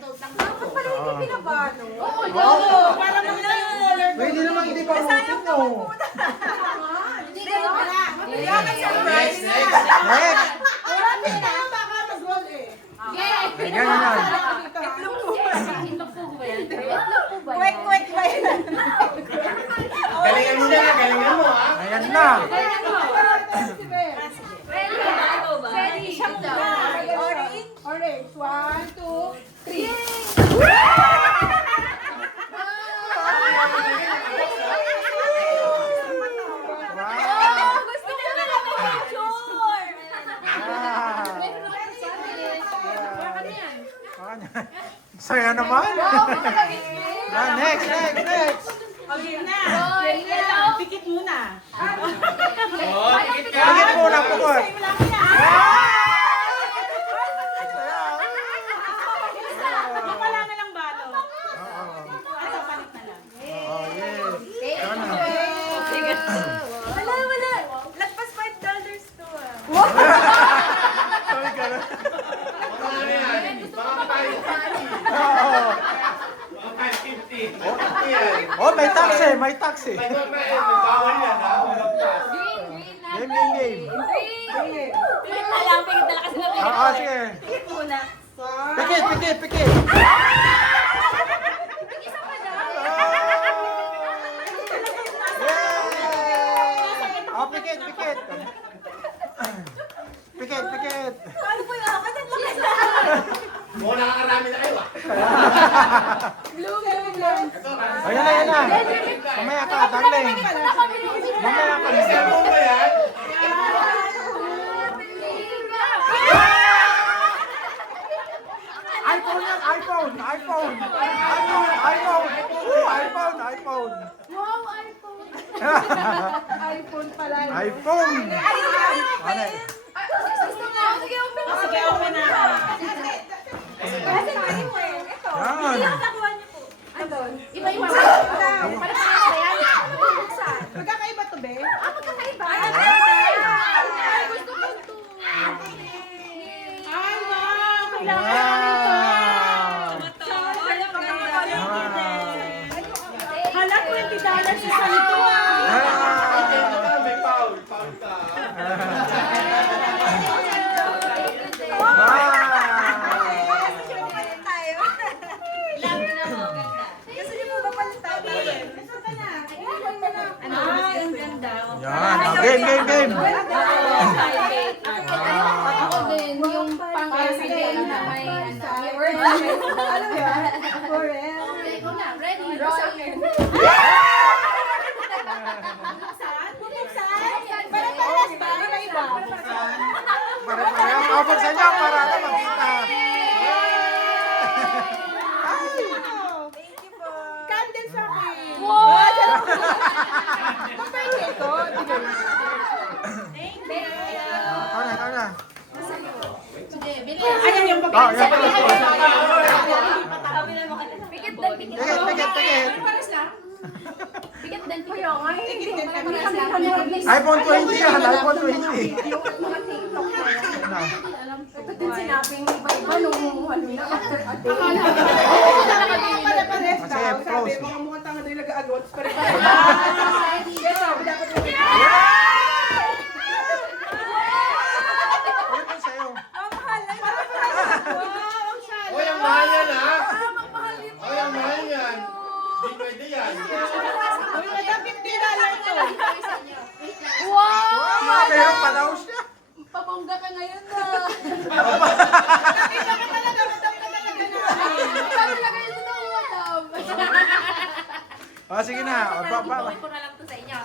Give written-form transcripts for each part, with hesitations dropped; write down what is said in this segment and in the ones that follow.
Dapat pala hindi pinabano. Oo, para mag-learn. Pwede naman hindi pa ulitin mo. Next. Next! Marami na, baka mag-roll eh. Ay, ganyan yan. Kwek ba yan? Galingan mo na, galingan mo ha. Ayan na. Ready siya muna. Orange. Orange. 1, 2, 3. Gusto ko na lang picture. Saya naman. Next. Okay na. Pikit muna. Tingin muna po ko. Same lang yan. Wala na lang balo. Ito, palit na lang. Oh, yes. Wala. Lagpas $5 to ah. Sabi ka na. Ano yan? Baka 550. Oo. Baka 550. 550 yan. Oh, may taxi. May taxi. May huwag na yan. May bawal yan ha. Walang pass. Game. Pikit na lang kasi na Oo, sige. Pikit muna. Pikit. Isa pa na. Yay! Oh, pikit. Pikit. Paano po yun? Ba't ang lakas na? Mukhang nakakarami na kayo ah. Blue. Ito, Ayan na. Mamaya ka, darling. Mamaya ka. cellphone ba yan? iPhone yan, iPhone. iPhone. Wow, iPhone. iPhone pala. iPhone. Ano? Gusto mo? Sige, open mo. Sige, open na. Kasi tayo eh. Ito. Yan. Hindi yung nakuha niyo po. Ano? Iba-iba. Para-paras ba yan? Saan? Magkakaiba to, be? Magkakaiba. Ay, gusto ko to. Ay, wow! Kailangan Wow. Hala, $20 isa nito ah! May foul. Foul ka. Gusto niyo po ba palit tayo? Ay, ang ganda. Yan. Game. Ako din, yung pang-everyday na may word. Ikaw na, ready? Sa akin. Para-paras ba? Iba-iba. Para-pareha. Kapag sa inyo, para makita. Thank you po. Candle sa akin! Wow! Papayos ito. Thank you. Ikaw na. Ayan yung Oh, papayos. yan pala. Pikit din, pikit. Pikit. Pikit din, pikit. iPhone 20 yan. iPhone 20. Ito din sinabing iba-iba nung ano na. Kasi close. Mga mukhang tanga doon nag-aagod. Ulit po sa'yo. Oy, ang mahal yan ha. Oy, ang mahal yan. Hindi pwede yan. Wow! Meron pa daw siya. Pabongga ka ngayon na. Sabi na kayo sa madam. Oh, sige na. Ibuhay ko na lang to sa inyo.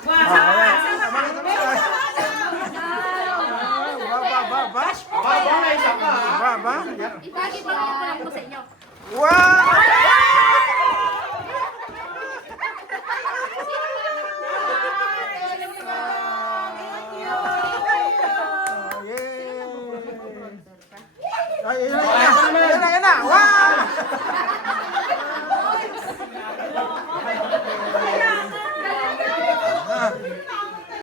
Bash. Baba na isa pa ha. Ba? Ibagi pa ko lang to sa inyo. Wow! Yay! Ay, yun na. Wow!